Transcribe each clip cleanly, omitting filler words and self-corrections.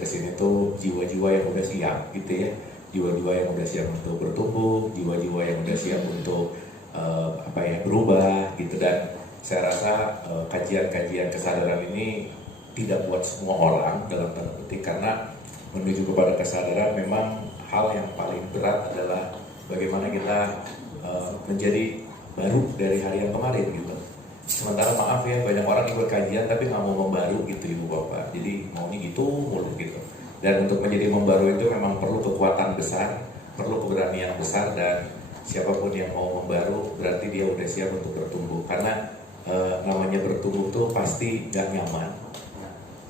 ke sini tuh jiwa-jiwa yang udah siap gitu ya, jiwa-jiwa yang udah siap untuk bertumbuh, jiwa-jiwa yang udah siap untuk berubah gitu. Dan saya rasa kajian-kajian kesadaran ini tidak buat semua orang dalam tanda petik, karena menuju kepada kesadaran memang hal yang paling berat adalah bagaimana kita menjadi baru dari hari yang kemarin gitu. Sementara maaf ya, banyak orang ikut kajian tapi nggak mau membaru gitu Ibu Bapak, jadi maunya gitu mulu gitu. Dan untuk menjadi membaru itu memang perlu kekuatan besar, perlu keberanian besar, dan siapapun yang mau membaru berarti dia udah siap untuk bertumbuh. Karena namanya bertumbuh tuh pasti nggak nyaman.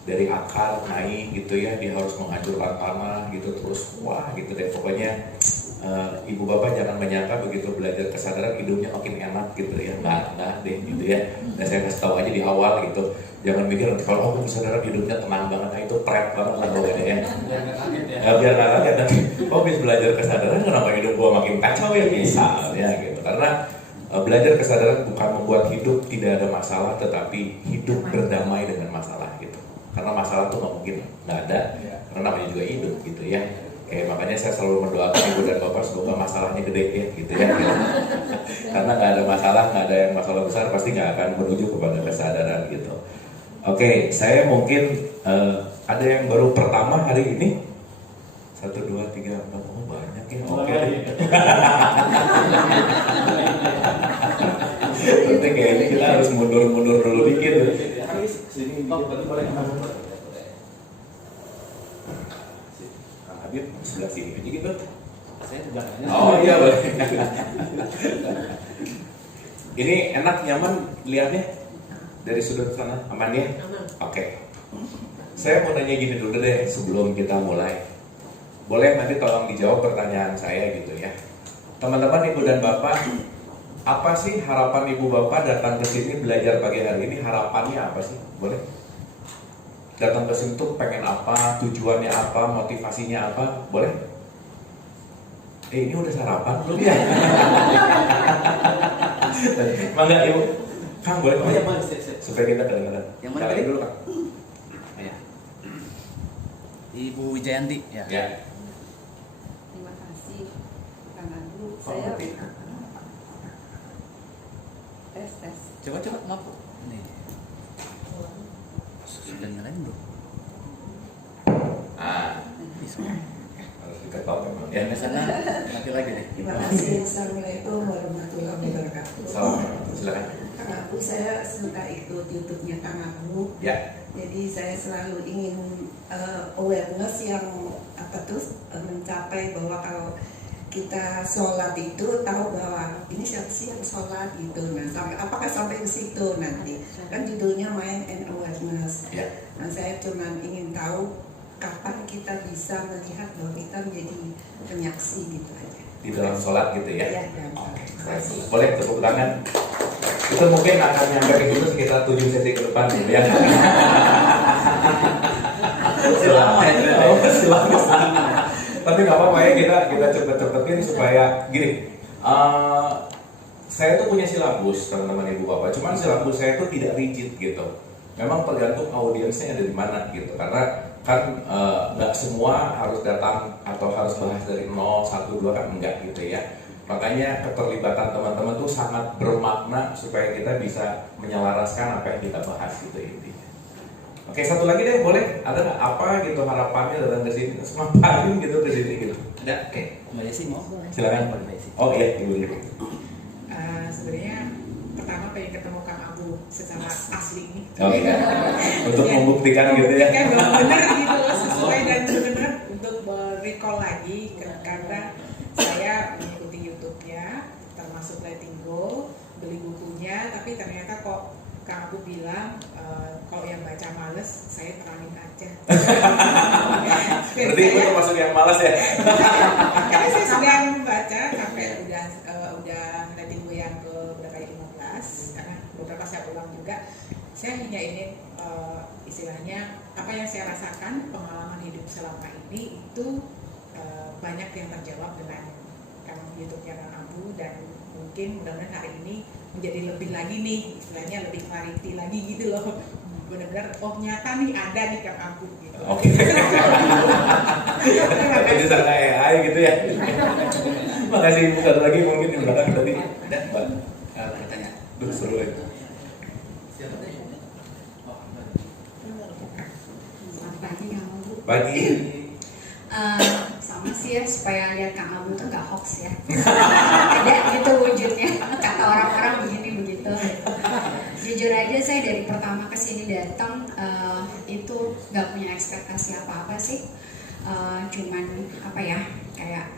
Dari akar naik gitu ya, dia harus menghancurkan tanah gitu, terus wah gitu deh. Pokoknya Ibu Bapak jangan menyangka begitu belajar kesadaran hidupnya makin enak gitu ya, nggak deh gitu ya. Dan saya kasih tahu aja di awal gitu, jangan mikir kalau aku kesadaran hidupnya tenang banget, nah itu prep banget lah pokoknya ya. Biar nggak kaget nanti, habis belajar kesadaran kenapa hidup gua makin kacau ya misalnya gitu. Karena belajar kesadaran bukan membuat hidup tidak ada masalah, tetapi hidup berdamai dengan masalah gitu. Karena masalah tuh nggak mungkin nggak ada, karena namanya juga hidup gitu ya. Makanya saya selalu mendoakan Ibu dan Bapak semoga masalahnya gede ya gitu ya. Karena nggak ada masalah, nggak ada yang masalah besar pasti nggak akan menuju kepada kesadaran gitu. Oke, saya mungkin ada yang baru pertama hari ini. 1, 2, 3, 4, oh banyak ya. Oke. Berarti kayaknya kita harus mundur dulu dikit. Habib sebelah sini aja gitu. Saya tegaknya. Oh iya boleh. Ini enak, nyaman lihatnya dari sudut sana, aman ya? Oke. Saya mau nanya gini dulu deh sebelum kita mulai. Boleh nanti tolong dijawab pertanyaan saya gitu ya. Teman-teman Ibu dan Bapak, apa sih harapan Ibu Bapak datang ke sini belajar pagi hari ini? Harapannya apa sih? Boleh? Datang ke sini tuh pengen apa, tujuannya apa, motivasinya apa, boleh? Ini udah sarapan belum ya? Mangga Ibu, Kang boleh? Oh ya, boleh, supaya kita kedengaran. Yang mana tadi? Dulu Kang. Ya. Ibu Wijayanti ya. Ya. Terima kasih Kang Abu. Saya tes. Coba maaf. Nih. Sudah nyalain belum? Harus diketok memang. Ya, Yang sana mati lagi deh. Terima kasih. Assalamualaikum warahmatullahi wabarakatuh. Assalamualaikum. Silakan. Kang Abu, saya suka ikut YouTube-nya Kang Abu. Ya. Jadi saya selalu ingin awareness yang mencapai bahwa kalau kita sholat itu tahu bahwa ini siapa sih yang sholat gitu. Nah, apakah sampai ke situ nanti? Kan judulnya Mind and Awareness. Ya. Nah, saya cuma ingin tahu kapan kita bisa melihat bahwa kita menjadi penyaksi gitu aja. Di dalam sholat gitu ya? Ya, dalam sholat. Boleh tepuk tangan. Itu mungkin akan nyampe ke situ sekitar 7 sesi ke depan gitu ya. Selama. Tapi nggak apa-apa ya, kita cepet-cepetin supaya gini. Saya tuh punya silabus teman-teman Ibu Bapak. Cuman silabus saya tuh tidak rigid gitu. Memang tergantung audiensnya ada di mana gitu. Karena kan nggak semua harus datang atau harus bahas dari 0, 1, 2 kan enggak gitu ya. Makanya keterlibatan teman-teman tuh sangat bermakna supaya kita bisa menyelaraskan apa yang kita bahas gitu intinya. Oke, satu lagi deh, boleh? Ada nggak apa gitu harapannya datang ke sini? Ngapain gitu ke sini gitu? Ada? Oke. Mbak Desi mau? Silakan. Mbak Desi. Oh iya, Ibu. Sebenarnya pertama pengen ketemu Kang Abu secara asli nih. Oke. Untuk membuktikan gitu ya. Kan bahwa benar gitu sesuai dan benar untuk recall lagi karena saya mengikuti YouTube-nya termasuk Letting Go, beli bukunya, tapi ternyata kok Kang Abu bilang kalau yang baca males, saya terangin aja. Berarti itu termasuk yang malas ya? Karena saya sedang membaca sampai udah Letting Go yang ke berapa 15, karena beberapa saya ulang juga. Saya hanya ingin istilahnya apa yang saya rasakan pengalaman hidup selama ini itu banyak yang terjawab dengan YouTube-nya Kang Abu, dan mungkin mudah-mudahan hari ini menjadi lebih lagi nih, istilahnya lebih clarity lagi gitu loh. Benar-benar nyata nih ada nih Kang Abu gitu. Oke. Jadi sana AI gitu ya. Makasih, Ibu. Satu lagi mungkin di belakang tadi. Ada, Mbak. Bertanya. Duh, seru ya. Selamat pagi Kang Abu. Pagi. Sama sih ya, supaya lihat Kang Abu tuh gak hoax ya. Ada gitu wujudnya, kata orang-orang begini begitu. Jujur aja saya dari pertama kesini datang itu gak punya ekspektasi apa-apa sih. Cuman apa ya, kayak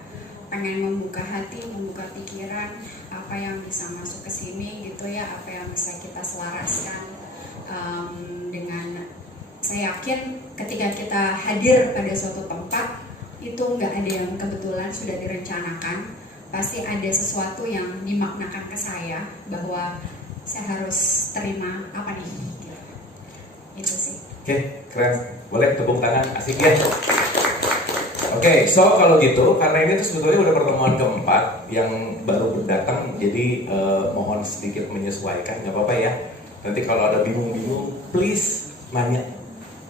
pengen membuka hati, membuka pikiran, apa yang bisa masuk ke sini gitu ya, apa yang bisa kita selaraskan dengan. Saya yakin ketika kita hadir pada suatu tempat itu nggak ada yang kebetulan sudah direncanakan, pasti ada sesuatu yang dimaknakan ke saya bahwa saya harus terima apa nih gitu. Itu sih. Oke, keren. Boleh tepuk tangan, asik ya. Oke, so kalau gitu, karena ini tuh sebetulnya udah pertemuan keempat yang baru datang, jadi mohon sedikit menyesuaikan, nggak apa-apa ya. Nanti kalau ada bingung-bingung, please nanya.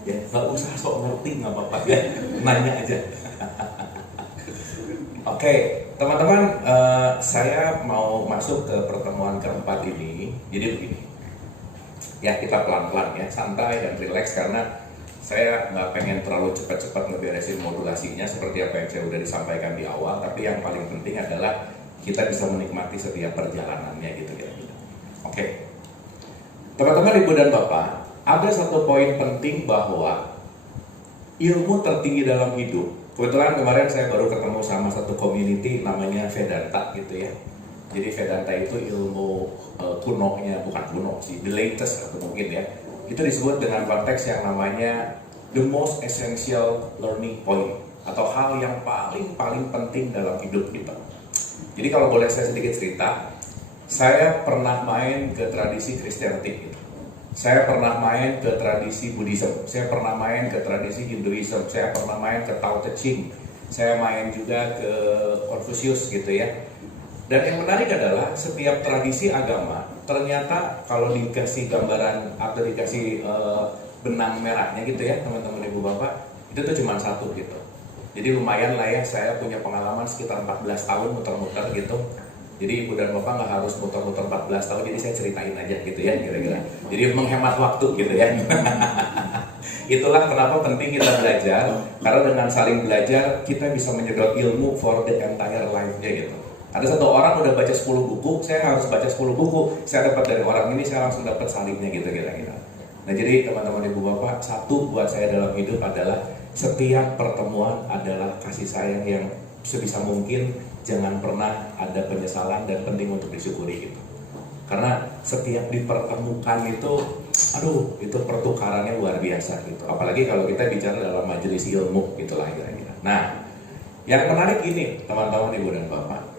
Ya, nggak usah sok ngerti, nggak apa-apa ya, nanya aja. Oke, teman-teman, saya mau masuk ke pertemuan keempat ini. Jadi begini, ya kita pelan-pelan ya, santai dan rileks karena saya nggak pengen terlalu cepat-cepat ngeberesin modulasinya seperti apa yang saya udah disampaikan di awal. Tapi yang paling penting adalah kita bisa menikmati setiap perjalanannya gitu kira-kira. Oke, teman-teman, Ibu dan Bapak, ada satu poin penting bahwa ilmu tertinggi dalam hidup. Kebetulan kemarin saya baru ketemu sama satu community namanya Vedanta gitu ya. Jadi Vedanta itu ilmu kunonya, bukan kuno sih, the latest atau mungkin ya. Itu disebut dengan konteks yang namanya the most essential learning point atau hal yang paling penting dalam hidup kita. Jadi kalau boleh saya sedikit cerita, saya pernah main ke tradisi Kristiantik gitu. Saya pernah main ke tradisi Buddhism, saya pernah main ke tradisi Hinduism, saya pernah main ke Tao Te Ching, saya main juga ke Confucius gitu ya. Dan yang menarik adalah setiap tradisi agama ternyata kalau dikasih gambaran atau dikasih benang merahnya gitu ya teman-teman Ibu Bapak, itu tuh cuma satu gitu. Jadi lumayan lah ya, saya punya pengalaman sekitar 14 tahun muter-muter gitu. Jadi Ibu dan Bapak nggak harus muter-muter 14 tahun, jadi saya ceritain aja gitu ya kira-kira. Jadi menghemat waktu gitu ya. Itulah kenapa penting kita belajar, karena dengan saling belajar kita bisa menyedot ilmu for the entire life-nya gitu. Ada satu orang udah baca 10 buku, saya harus baca 10 buku, saya dapat dari orang ini, saya langsung dapat salibnya gitu kira-kira. Nah jadi teman-teman Ibu Bapak, satu buat saya dalam hidup adalah setiap pertemuan adalah kasih sayang yang sebisa mungkin jangan pernah ada penyesalan dan penting untuk disyukuri gitu. Karena setiap dipertemukan itu, aduh itu pertukarannya luar biasa gitu. Apalagi kalau kita bicara dalam majelis ilmu gitulah kira-kira. Nah, yang menarik ini teman-teman Ibu dan Bapak.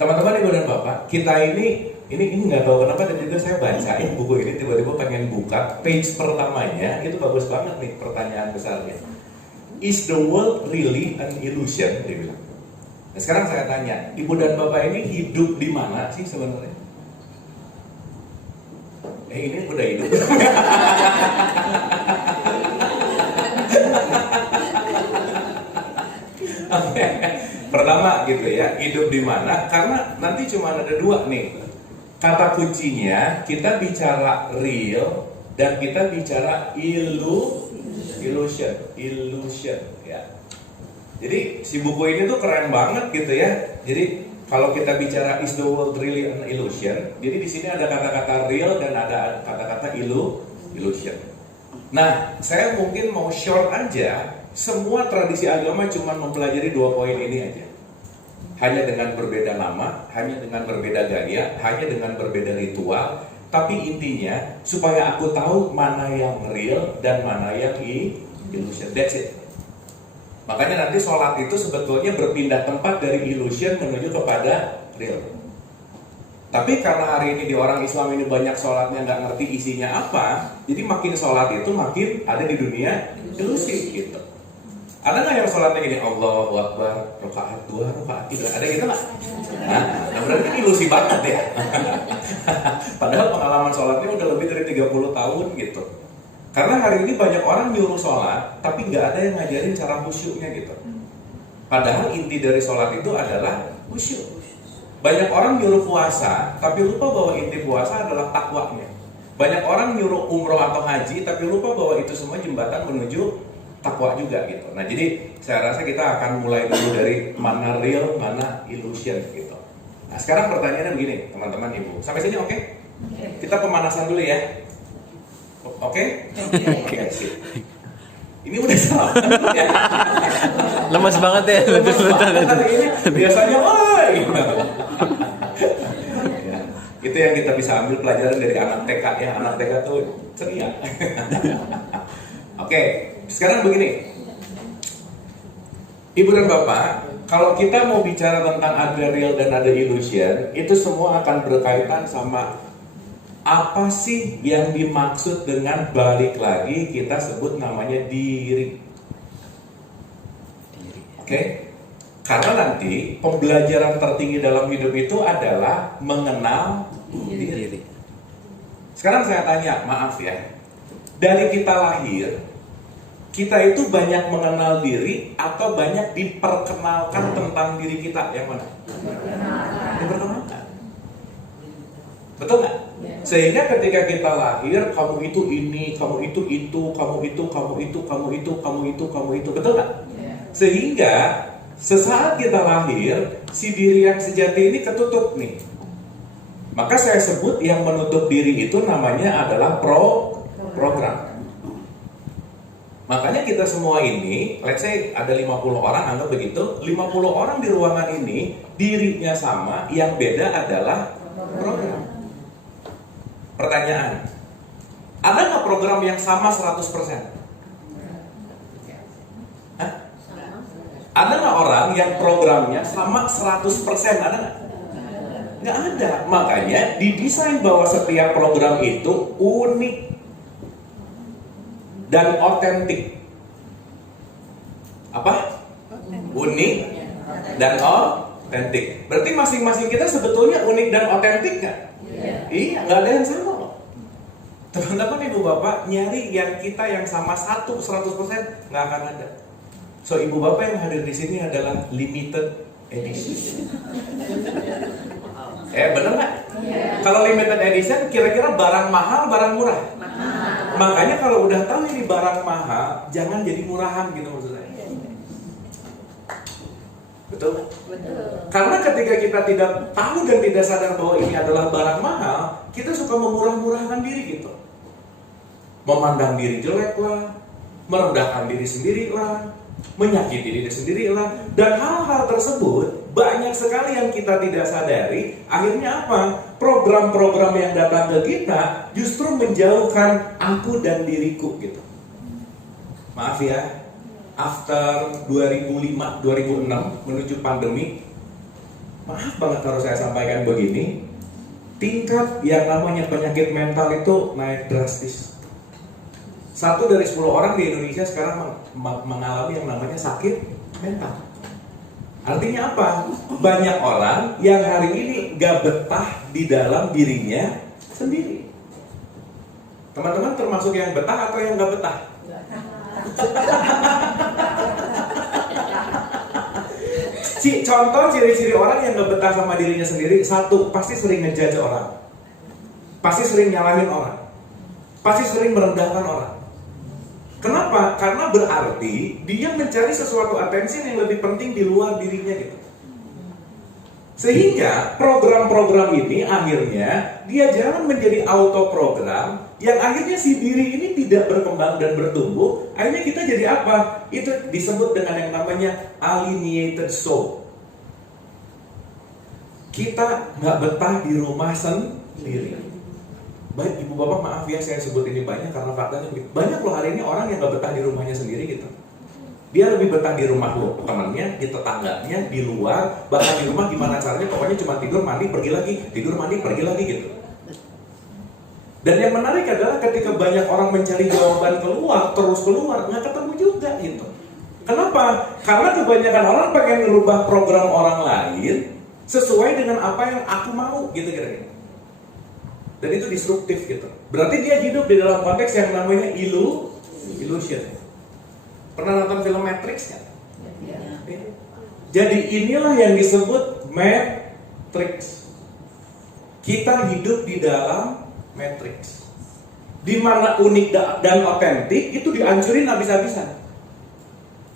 Teman-teman Ibu dan Bapak, kita ini nggak tahu kenapa dan juga saya bacain buku ini tiba-tiba pengen buka page pertamanya, itu bagus banget nih pertanyaan besarnya. Is the world really an illusion? Dia bilang. Nah, sekarang saya tanya, Ibu dan Bapak ini hidup di mana sih sebenarnya? Ini udah hidup. Oke. Pertama gitu ya, hidup di mana? Karena nanti cuma ada dua nih. Kata kuncinya, kita bicara real dan kita bicara illusion ya. Jadi si buku ini tuh keren banget gitu ya. Jadi kalau kita bicara is the world really an illusion, jadi di sini ada kata-kata real dan ada kata-kata illusion. Nah, saya mungkin mau short aja, semua tradisi agama cuma mempelajari dua poin ini aja. Hanya dengan berbeda nama, hanya dengan berbeda gaya, hanya dengan berbeda ritual, tapi intinya supaya aku tahu mana yang real dan mana yang illusion. That's it. Makanya nanti sholat itu sebetulnya berpindah tempat dari illusion menuju kepada real. Tapi karena hari ini di orang Islam ini banyak sholatnya nggak ngerti isinya apa, jadi makin sholat itu makin ada di dunia ilusi gitu. Ada nggak yang sholatnya gini, Allahu Akbar, rakaat 2, rakaat 3, ada gitu nggak? Nah berarti ilusi banget ya. Padahal pengalaman sholatnya udah lebih dari 30 tahun gitu. Karena hari ini banyak orang nyuruh sholat, tapi nggak ada yang ngajarin cara khusyuknya gitu. Padahal inti dari sholat itu adalah khusyuk. Banyak orang nyuruh puasa, tapi lupa bahwa inti puasa adalah takwanya. Banyak orang nyuruh umroh atau haji, tapi lupa bahwa itu semua jembatan menuju takwa juga gitu. Nah jadi saya rasa kita akan mulai dulu dari mana real, mana illusion gitu. Nah sekarang pertanyaannya begini teman-teman ibu, sampai sini oke? Kita pemanasan dulu ya. Oke? Oke, sip. Ini udah salah. Lemas banget ya. Betul. Hari ini biasanya woi. Itu yang kita bisa ambil pelajaran dari anak TK ya. Anak TK tuh ceria. Oke, sekarang begini. Ibu dan Bapak, kalau kita mau bicara tentang ada real dan ada illusion, itu semua akan berkaitan sama apa sih yang dimaksud dengan balik lagi kita sebut namanya diri. Oke? Karena nanti pembelajaran tertinggi dalam hidup itu adalah mengenal diri. Sekarang saya tanya, maaf ya. Dari kita lahir, kita itu banyak mengenal diri atau banyak diperkenalkan tentang diri kita? Yang mana? Diperkenalkan. Betul nggak? Sehingga ketika kita lahir, kamu itu ini, kamu itu, kamu itu, kamu itu, kamu itu, kamu itu, kamu itu, betul nggak? Sehingga sesaat kita lahir, si diri yang sejati ini ketutup nih. Maka saya sebut yang menutup diri itu namanya adalah program. Makanya kita semua ini, let's say ada 50 orang, anggap begitu, 50 orang di ruangan ini dirinya sama, yang beda adalah program. Pertanyaan, ada nggak program yang sama 100%? Hah? Ada nggak orang yang programnya sama 100%? Ada nggak? Nggak ada. Makanya didesain bahwa setiap program itu unik dan otentik. Apa? Unik dan otentik. Berarti masing-masing kita sebetulnya unik dan otentik nggak? Iya, nggak ada yang sama loh. Teman-teman ibu bapak nyari yang kita yang sama 100% nggak akan ada. So ibu bapak yang hadir di sini adalah limited edition. Bener nggak? Kalau limited edition kira-kira barang mahal, barang murah. Makanya kalau udah tahu ini barang mahal, jangan jadi murahan gitu maksud saya. Betul? Karena ketika kita tidak tahu dan tidak sadar bahwa ini adalah barang mahal, kita suka memurah-murahkan diri gitu. Memandang diri jelek lah, merendahkan diri sendiri lah, menyakiti diri sendiri lah, dan hal-hal tersebut banyak sekali yang kita tidak sadari. Akhirnya apa? Program-program yang datang ke kita justru menjauhkan aku dan diriku gitu. Maaf ya. After 2005, 2006 menuju pandemi, maaf banget harus saya sampaikan begini, tingkat yang namanya penyakit mental itu naik drastis. 1 dari 10 orang di Indonesia sekarang mengalami yang namanya sakit mental. Artinya apa? Banyak orang yang hari ini gak betah di dalam dirinya sendiri. Teman-teman termasuk yang betah atau yang gak betah? Contoh ciri-ciri orang yang gak betah sama dirinya sendiri, 1, pasti sering ngejudge orang, pasti sering nyalahin orang, pasti sering merendahkan orang. Kenapa? Karena berarti dia mencari sesuatu attention yang lebih penting di luar dirinya gitu. Sehingga program-program ini akhirnya dia jangan menjadi auto program yang akhirnya si diri ini tidak berkembang dan bertumbuh. Akhirnya kita jadi apa? Itu disebut dengan yang namanya alienated soul. Kita nggak betah di rumah sendiri. Baik ibu bapak maaf ya saya sebut ini banyak karena faktanya banyak loh hari ini orang yang nggak betah di rumahnya sendiri gitu. Dia lebih betah di rumah lo, temannya, di tetangganya, di luar, bahkan di rumah gimana caranya, pokoknya cuma tidur, mandi, pergi lagi, tidur, mandi, pergi lagi gitu. Dan yang menarik adalah ketika banyak orang mencari jawaban keluar, terus keluar, nggak ketemu juga gitu. Kenapa? Karena kebanyakan orang pengen merubah program orang lain sesuai dengan apa yang aku mau gitu kira-kira. Dan itu disruptif gitu. Berarti dia hidup di dalam konteks yang namanya illusion. Pernah nonton film Matrix nggak? Jadi inilah yang disebut Matrix. Kita hidup di dalam Matrix, di mana unik dan otentik itu dihancurin habis-habisan.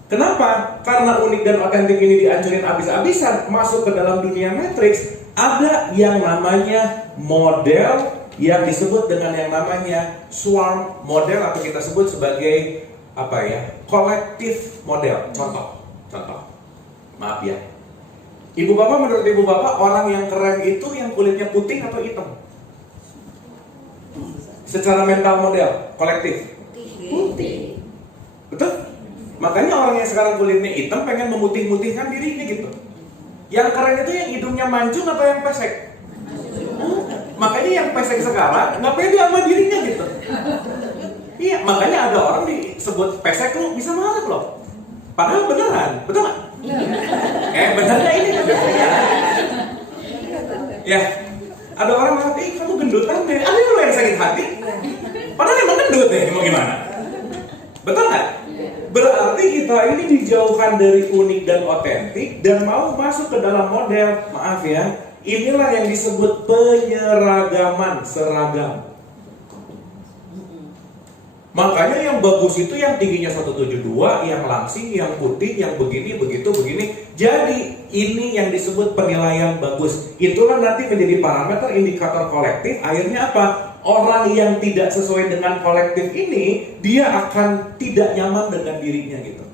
Kenapa? Karena unik dan otentik ini dihancurin habis-habisan, masuk ke dalam dunia Matrix, ada yang namanya model yang disebut dengan yang namanya swarm model, atau kita sebut sebagai kolektif model. Contoh. Maaf ya. Ibu bapak, menurut ibu bapak, orang yang keren itu yang kulitnya putih atau hitam? Secara mental model, kolektif. Putih. Betul? Makanya orang yang sekarang kulitnya hitam pengen memutih-mutihkan dirinya gitu. Yang keren itu yang hidungnya mancung atau yang pesek? Makanya yang pesek sekarang nggak pede sama dirinya gitu. Iya, makanya ada orang disebut pesek lu bisa marah loh. Padahal beneran, betul nggak? Benernya ini kan? Ya, ada orang bilang, kamu gendutan deh. Ada lu yang sakit hati. Padahal emang gendut deh, mau gimana? Betul nggak? Berarti kita ini dijauhkan dari unik dan otentik dan mau masuk ke dalam model. Maaf ya, inilah yang disebut penyeragaman, seragam. Makanya yang bagus itu yang tingginya 172, yang langsing, yang putih, yang begini, begitu, begini. Jadi ini yang disebut penilaian bagus. Itulah nanti menjadi parameter indikator kolektif. Akhirnya apa? Orang yang tidak sesuai dengan kolektif ini, dia akan tidak nyaman dengan dirinya gitu.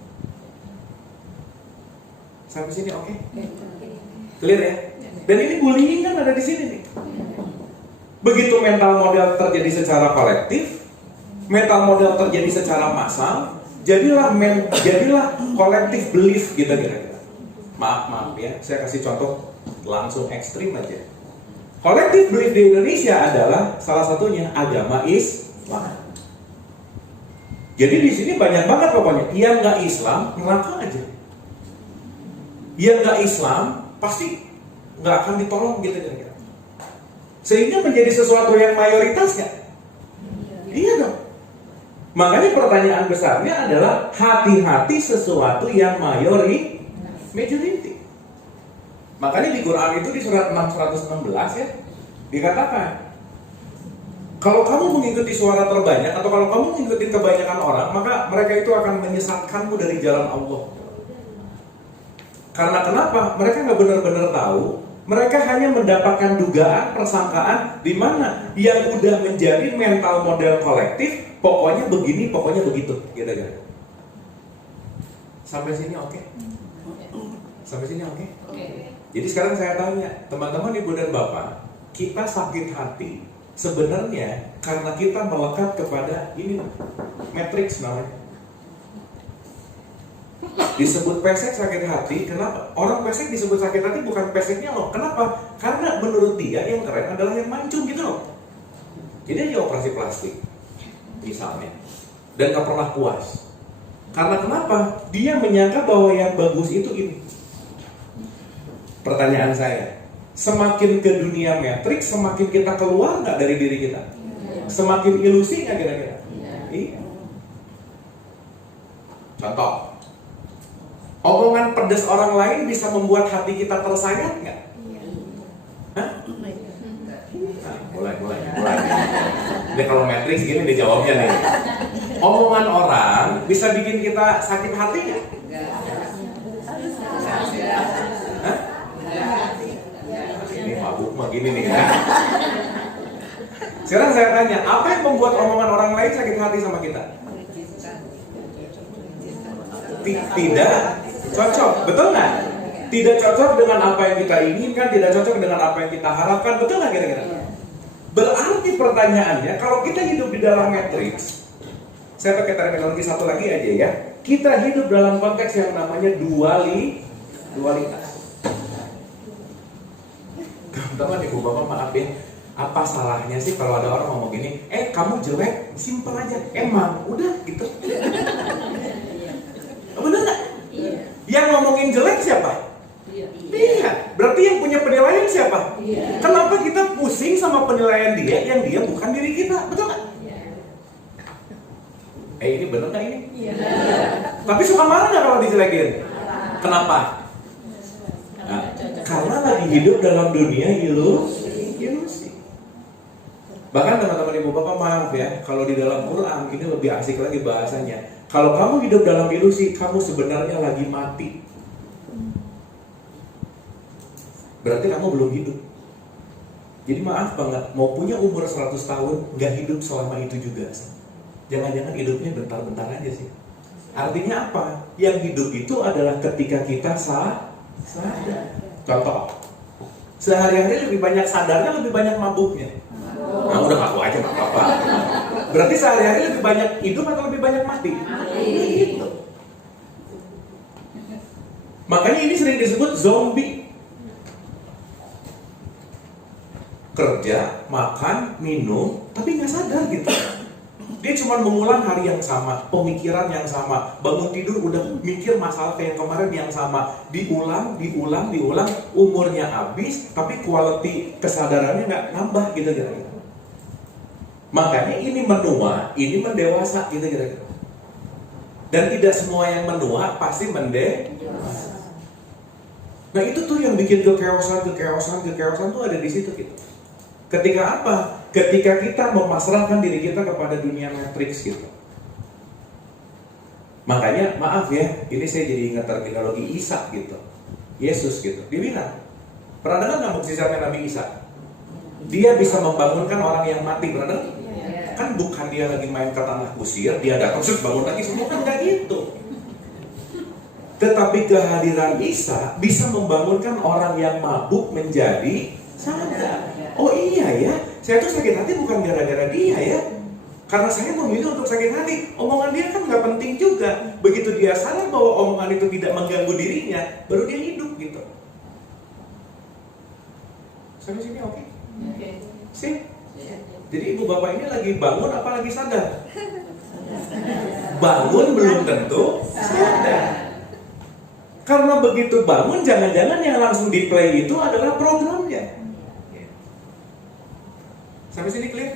Sampai sini oke? Clear ya? Dan ini bullying kan ada di sini nih. Begitu mental model terjadi secara kolektif, mental model terjadi secara massal, jadilah kolektif belief gitu kira-kira. Maaf ya, saya kasih contoh langsung ekstrim aja. Kolektif belief di Indonesia adalah salah satunya agama Islam. Jadi di sini banyak banget pokoknya yang nggak Islam neraka aja. Yang nggak Islam pasti nggak akan ditolong gitu kira-kira. Sehingga menjadi sesuatu yang mayoritas nggak? Iya dong. Makanya pertanyaan besarnya adalah hati-hati sesuatu yang majority. Makanya di Quran itu di surat 616 ya dikatakan, kalau kamu mengikuti suara terbanyak atau kalau kamu mengikuti kebanyakan orang, maka mereka itu akan menyesatkanmu dari jalan Allah. Karena kenapa? Mereka nggak benar-benar tahu. Mereka hanya mendapatkan dugaan, persangkaan di mana yang udah menjadi mental model kolektif. Pokoknya begini, pokoknya begitu, gitu. Sampai sini oke? Sampai sini oke? Jadi sekarang saya tanya, teman-teman ibu dan bapak, kita sakit hati sebenarnya karena kita melekat kepada ini, matrix namanya. Disebut pesek sakit hati, kenapa? Orang pesek disebut sakit hati bukan peseknya loh. Kenapa? Karena menurut dia yang keren adalah yang mancung gitu loh. Jadi dia operasi plastik misalnya, dan gak pernah puas. Karena kenapa? Dia menyangka bahwa yang bagus itu ini. Pertanyaan saya, semakin ke dunia matrix, semakin kita keluar gak dari diri kita? Semakin ilusi gak kira-kira? Iya. Contoh, omongan pedas orang lain bisa membuat hati kita tersayat gak? Hah? Nah, mulai. Ini kalau matrix gini dijawabnya nih. Omongan orang bisa bikin kita sakit hati nggak? Hah? Ini mabuk mah gini nih kan? Sekarang saya tanya, apa yang membuat omongan orang lain sakit hati sama kita? Tidak cocok, betul nggak? Tidak cocok dengan apa yang kita inginkan, tidak cocok dengan apa yang kita harapkan, betul nggak kira-kira? Berarti pertanyaannya, kalau kita hidup di dalam matrix, saya pakai terminologi satu lagi aja ya, kita hidup dalam konteks yang namanya dualitas. Teman-teman ibu bapak maaf ya, apa salahnya sih kalau ada orang ngomong gini, kamu jelek, simpel aja, emang, udah gitu. Bener nggak? Yang ngomongin jelek siapa? Iya. Berarti Berarti yang punya penilaian siapa? Kenapa kita pusing sama penilaian dia yang dia bukan diri kita? Betul nggak? Ini bener nggak ini? Tapi suka marah nggak kalau dijelekin? Kenapa? Nah, karena lagi hidup dalam dunia ilusi. Bahkan teman-teman ibu bapak, maaf ya, kalau di dalam Quran ini lebih asik lagi bahasanya. Kalau kamu hidup dalam ilusi, kamu sebenarnya lagi mati. Berarti kamu belum hidup. Jadi maaf banget, mau punya umur 100 tahun, nggak hidup selama itu juga sih. Jangan-jangan hidupnya bentar-bentar aja sih. Artinya apa? Yang hidup itu adalah ketika kita sadar. Contoh, sehari-hari lebih banyak sadarnya, lebih banyak mabuknya. Nah udah ngaku aja nggak apa-apa. Berarti sehari-hari lebih banyak hidup atau lebih banyak mati? Gitu. Makanya ini sering disebut zombie. Kerja, makan, minum, tapi nggak sadar gitu. Dia cuma mengulang hari yang sama, pemikiran yang sama, bangun tidur udah mikir masalah kayak kemarin yang sama, diulang, umurnya habis, tapi quality kesadarannya nggak nambah gitu kira-kira. Makanya ini menua, ini mendewasa gitu kira-kira. Dan tidak semua yang menua pasti mendewasa. Nah itu tuh yang bikin kekeosan tuh ada di situ gitu. Ketika apa? Ketika kita memasrahkan diri kita kepada dunia matrix gitu. Makanya maaf ya, ini saya jadi ingat terminologi Isa gitu. Yesus gitu. Dia bilang, pernah dengar nggak mukjizatnya Nabi Isa? Dia bisa membangunkan orang yang mati, pernah dengar? Kan bukan dia lagi main ke tanah kusir, dia datang terus bangun lagi, semua kan nggak gitu. Tetapi kehadiran Isa bisa membangunkan orang yang mabuk menjadi sadar. Oh iya ya, saya tuh sakit hati bukan gara-gara dia ya. Karena saya memilih untuk sakit hati. Omongan dia kan nggak penting juga. Begitu dia sadar bahwa omongan itu tidak mengganggu dirinya, baru dia hidup gitu. Sampai sini oke? Sip? Jadi ibu bapak ini lagi bangun apa lagi sadar? Bangun belum tentu sadar. Karena begitu bangun, jangan-jangan yang langsung di play itu adalah programnya. Sampai sini clear?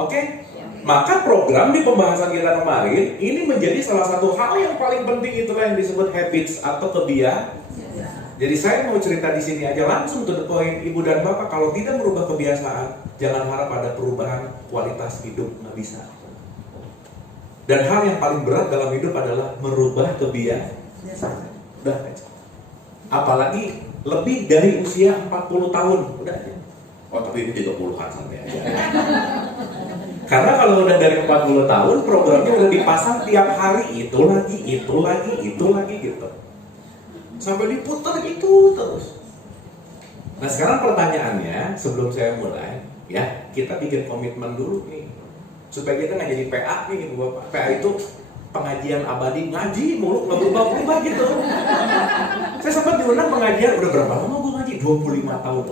Oke? Maka program di pembahasan kita kemarin ini menjadi salah satu hal yang paling penting, itulah yang disebut habits atau kebiasaan. Jadi saya mau cerita di sini aja langsung to the point, ibu dan bapak, kalau tidak merubah kebiasaan, jangan harap ada perubahan kualitas hidup, nggak bisa. Dan hal yang paling berat dalam hidup adalah merubah kebiasaan. Udah aja. Apalagi lebih dari usia 40 tahun, udah aja. Oh tapi ini 30-an sampai aja. Karena kalau udah dari 40 tahun, programnya udah dipasang tiap hari, itu lagi gitu. Sampai diputar gitu terus. Nah sekarang pertanyaannya, sebelum saya mulai, ya kita bikin komitmen dulu nih, supaya kita nggak jadi PA nih, Bapak. PA itu pengajian abadi, ngaji mulu, nggak berubah-ubah gitu. Saya sempat diundang pengajian, udah berapa lama gue ngaji? 25 tahun.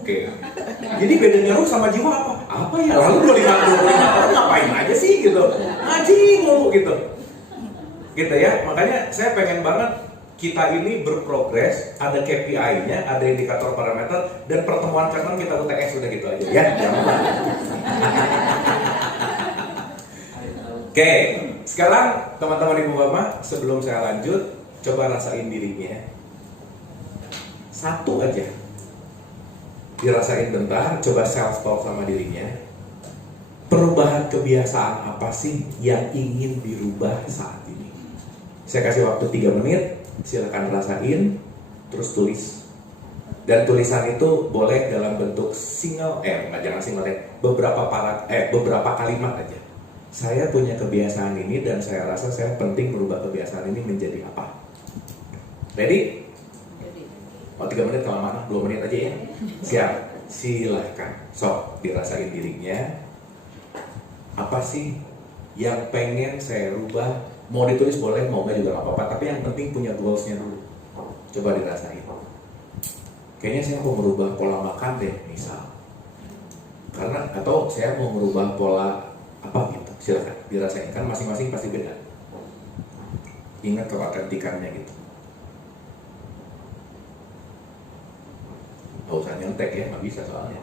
Oke. Jadi bedanya ruh sama jiwa apa? Apa ya? Lalu 25 tahun ngapain aja sih gitu? Ngaji mulu gitu. Gitu ya. Makanya saya pengen banget kita ini berprogres, ada KPI-nya, ada indikator parameter, dan pertemuan kanan kita UTS udah gitu aja ya. Oke, sekarang teman-teman ibu bapak, sebelum saya lanjut, coba rasain dirinya. Satu aja, dirasain bentar, coba self talk sama dirinya. Perubahan kebiasaan apa sih yang ingin dirubah saat ini? Saya kasih waktu 3 menit, silakan rasain, terus tulis. Dan tulisan itu boleh dalam bentuk jangan single, beberapa kalimat aja. Saya punya kebiasaan ini dan saya rasa saya penting merubah kebiasaan ini menjadi apa. Ready? Oh 3 menit kalau mana? 2 menit aja ya. Siap? Silahkan. Sok dirasain dirinya. Apa sih yang pengen saya rubah? Mau ditulis boleh, mau nggak juga nggak apa-apa. Tapi yang penting punya goalsnya dulu. Coba dirasain. Kayaknya saya mau merubah pola makan deh, misal. Karena atau saya mau merubah pola apa gitu. Silakan dirasain, kan masing-masing pasti beda. Ingat keautentikannya gitu. Nggak usah nyontek ya, nggak bisa soalnya.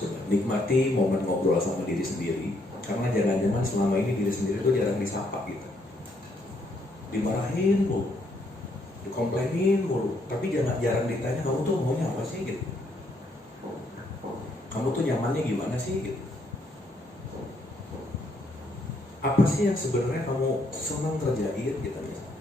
Coba nikmati momen ngobrol sama diri sendiri, karena jangan-jangan selama ini diri sendiri tuh jarang disapa gitu. Dimarahin mulu, dikomplainin mulu, tapi jarang ditanya kamu tuh maunya apa sih gitu. Kamu tuh nyamannya gimana sih gitu. Apa sih yang sebenarnya kamu senang kerjain gitu misalnya.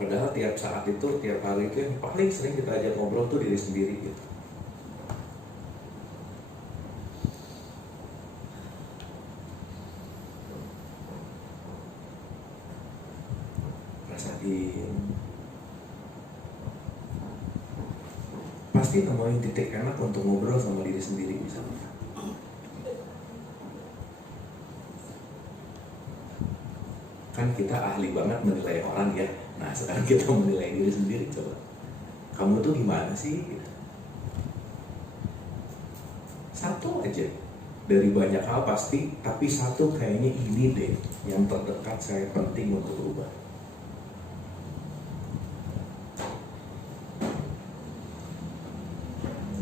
Padahal tiap saat itu, tiap hari itu yang paling sering kita ajak ngobrol tuh diri sendiri gitu. Rasain. Pasti nemuin titik enak untuk ngobrol sama diri sendiri misalnya. Kan kita ahli banget menilai orang ya. Nah sekarang kita menilai diri sendiri, coba kamu tuh gimana sih gitu. Satu aja dari banyak hal pasti, tapi satu kayaknya ini deh yang terdekat saya penting untuk berubah.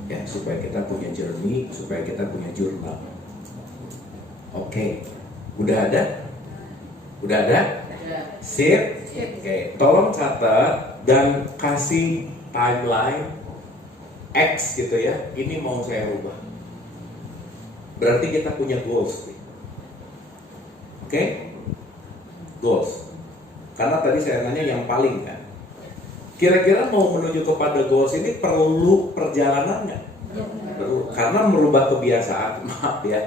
Ya supaya kita punya journey, supaya kita punya jurnal. Oke, udah ada? Udah ada? Sip? Oke, tolong catat dan kasih timeline X gitu ya. Ini mau saya rubah. Berarti kita punya goals. Oke? Goals. Karena tadi saya nanya yang paling kan. Kira-kira mau menuju kepada goals ini perlu perjalanan nggak? Perlu. Karena merubah kebiasaan, maaf ya.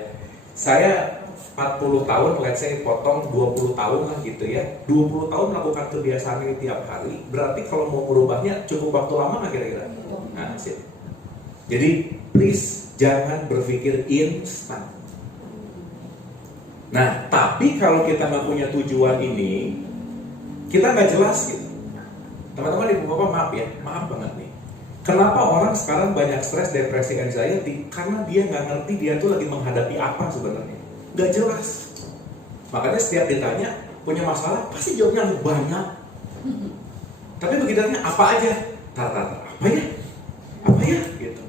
Saya 40 tahun, let's say potong 20 tahun lah gitu ya. 20 tahun melakukan kebiasaan ini tiap hari. Berarti kalau mau merubahnya cukup waktu lama nggak kira-kira? Nah, sip. Jadi please jangan berpikir instan. Nah, tapi kalau kita nggak punya tujuan ini, kita nggak jelas gitu. Teman-teman ibu bapak maaf ya, maaf banget nih. Kenapa orang sekarang banyak stres, depresi, anxiety? Karena dia nggak ngerti dia tuh lagi menghadapi apa sebenarnya. Gak jelas. Makanya setiap ditanya punya masalah pasti jawabnya banyak. Tapi begitu tanya apa aja, apa ya gitu.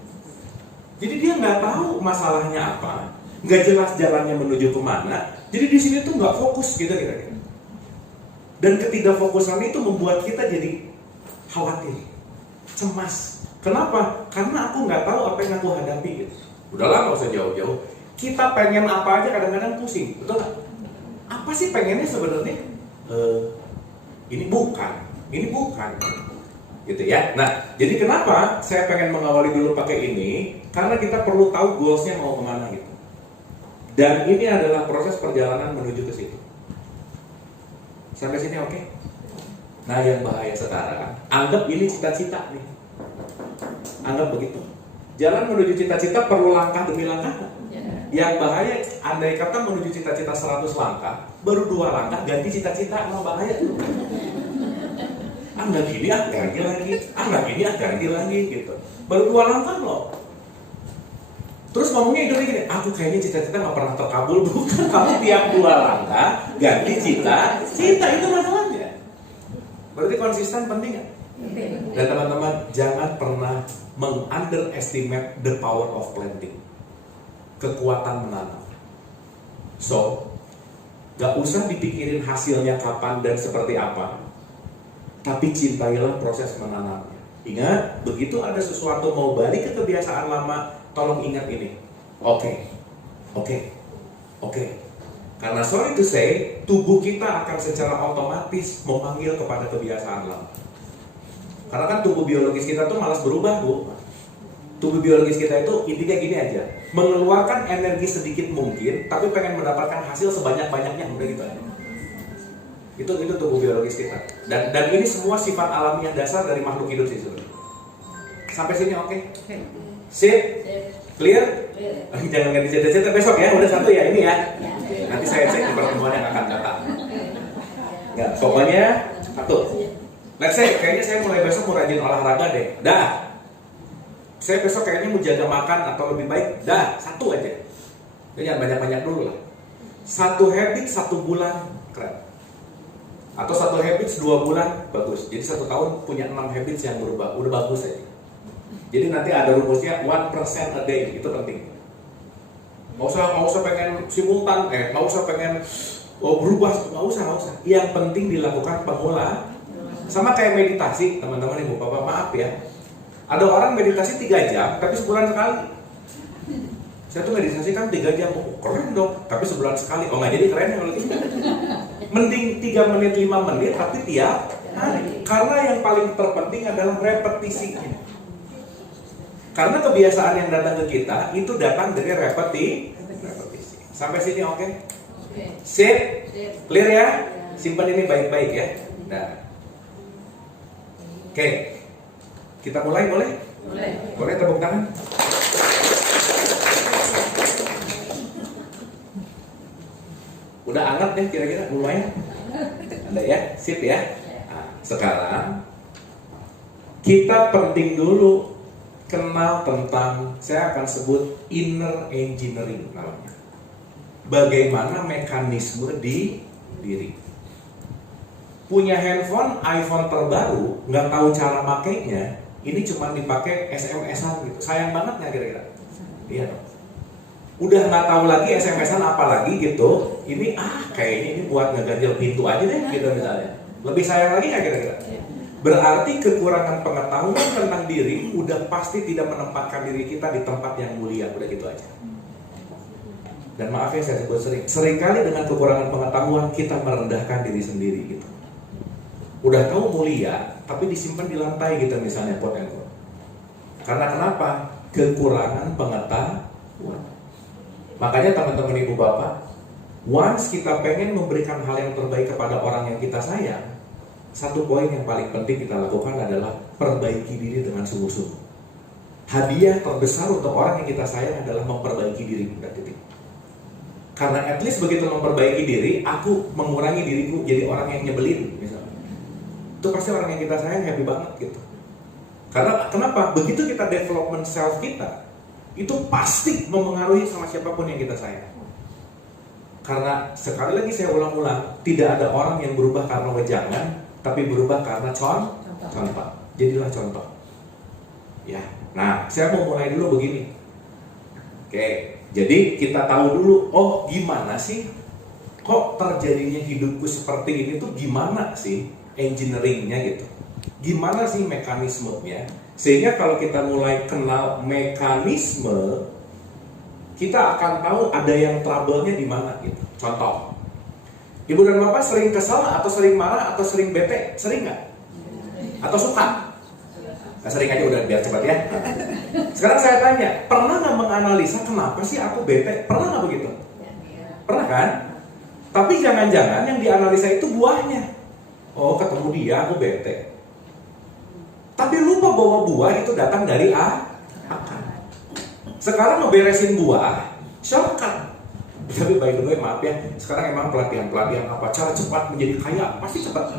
Jadi dia nggak tahu masalahnya apa, nggak jelas jalannya menuju kemana. Jadi di sini tuh nggak fokus gitu kira-kira. Dan ketidakfokusan itu membuat kita jadi khawatir, cemas. Kenapa? Karena aku nggak tahu apa yang aku hadapi gitu. Udahlah nggak usah jauh-jauh. Kita pengen apa aja kadang-kadang pusing, betul nggak? Apa sih pengennya sebenarnya? Ini bukan, gitu ya. Nah, jadi kenapa saya pengen mengawali dulu pakai ini? Karena kita perlu tahu goalsnya mau kemana gitu. Dan ini adalah proses perjalanan menuju ke situ. Sampai sini oke? Nah, yang bahaya sekarang, anggap ini cita-cita nih. Anggap begitu. Jalan menuju cita-cita perlu langkah demi langkah. Yang bahaya, andai kata menuju cita-cita 100 langkah, baru 2 langkah ganti cita-cita, emang bahaya tuh. Nggak gini, ganti lagi. Nggak gini, ganti lagi gitu. Baru 2 langkah loh. Terus ngomongnya hidupnya gini, aku kayaknya cita-cita nggak pernah terkabul. Bukan, kamu tiap 2 langkah ganti cita-cita, itu masalahnya. Berarti konsisten penting nggak? Dan teman-teman, jangan pernah meng-underestimate the power of planting. Kekuatan menanam. So, gak usah dipikirin hasilnya kapan dan seperti apa, tapi cintailah proses menanamnya. Ingat, begitu ada sesuatu mau balik ke kebiasaan lama, tolong ingat ini. Oke. Karena sorry to say, tubuh kita akan secara otomatis memanggil kepada kebiasaan lama. Karena kan tubuh biologis kita tuh malas berubah, Bu. Tubuh biologis kita itu intinya gini aja, mengeluarkan energi sedikit mungkin, tapi pengen mendapatkan hasil sebanyak-banyaknya, udah gitu aja. Itu tubuh biologis kita. Dan ini semua sifat alamiah dasar dari makhluk hidup sih sebenarnya. sampai sini oke? Sip? Clear? Jangan ganti cerita-cerita besok ya, udah satu ya ini ya. Nanti saya cek di pertemuan yang akan datang. Ya, pokoknya satu. Let's say, kayaknya saya mulai besok mau rajin olahraga deh. Dah. Saya besok kayaknya mau jaga makan atau lebih baik. Dah, satu aja. Jangan banyak-banyak dulu lah. Satu habit 1 bulan keren. Atau satu habits 2 bulan bagus. Jadi 1 tahun punya 6 habits yang berubah, udah bagus aja. Jadi nanti ada rumusnya 1% a day, itu penting. Nggak usah pengen simultan, nggak usah pengen berubah, nggak usah. Yang penting dilakukan pemula. Sama kayak meditasi, teman-teman ibu bapak maaf ya. Ada orang meditasi 3 jam, tapi sebulan sekali. Saya tuh meditasi kan 3 jam, keren dong, tapi sebulan sekali. Oh nggak jadi keren ya kalau gitu. Mending 3 menit, 5 menit, tapi tiap hari. Karena yang paling terpenting adalah repetisinya. Karena kebiasaan yang datang ke kita, itu datang dari repetisi. Sampai sini oke? Sip? Clear ya? Simpan ini baik-baik ya. Nah. Oke. Kita mulai boleh? Boleh tepuk tangan? Udah anget deh kira-kira lumayan. Ada ya? Sip ya? Nah, sekarang kita penting dulu kenal tentang, saya akan sebut inner engineering namanya. Bagaimana mekanisme di diri. Punya handphone, iPhone terbaru, nggak tahu cara makainya, ini cuma dipakai SMS-an gitu. Sayang banget nggak kira-kira? Iya dong. Udah nggak tahu lagi SMS-an apalagi gitu. Ini kayaknya ini buat ngeganjel pintu aja deh gitu misalnya. Lebih sayang lagi nggak kira-kira? Berarti kekurangan pengetahuan tentang diri udah pasti tidak menempatkan diri kita di tempat yang mulia. Udah gitu aja. Dan maaf ya saya sebut seringkali dengan kekurangan pengetahuan kita merendahkan diri sendiri gitu. Udah tahu mulia, tapi disimpan di lantai gitu misalnya quote and quote. Karena kenapa? Kekurangan pengetahuan. Makanya teman-teman ibu bapak, once kita pengen memberikan hal yang terbaik kepada orang yang kita sayang, satu poin yang paling penting kita lakukan adalah perbaiki diri dengan sungguh-sungguh. Hadiah terbesar untuk orang yang kita sayang adalah memperbaiki diri. Karena at least begitu memperbaiki diri, aku mengurangi diriku jadi orang yang nyebelin misalnya. Itu pasti orang yang kita sayang happy banget gitu. Karena kenapa? Begitu kita development self kita, itu pasti mempengaruhi sama siapapun yang kita sayang. Karena sekali lagi saya ulang-ulang, tidak ada orang yang berubah karena wejangan, tapi berubah karena contoh. Jadilah contoh. Ya. Nah, saya mau mulai dulu begini. Oke, jadi kita tahu dulu, oh gimana sih kok terjadinya hidupku seperti ini tuh gimana sih engineeringnya gitu. Gimana sih mekanismenya? Sehingga kalau kita mulai kenal mekanisme, kita akan tahu ada yang trouble-nya di mana gitu. Contoh, ibu dan bapak sering kesal atau sering marah atau sering bete? Sering nggak? Atau suka? Nah, sering aja udah biar cepat ya. Sekarang saya tanya, pernah nggak menganalisa kenapa sih aku bete? Pernah nggak begitu? Pernah kan? Tapi jangan-jangan yang dianalisa itu buahnya. Oh, ketemu dia aku bete. Tapi lupa bahwa buah itu datang dari akar. Sekarang ngeberesin buah, shortcut. Tapi by the way, maaf ya, sekarang emang pelatihan apa? Cara cepat menjadi kaya, pasti cepat.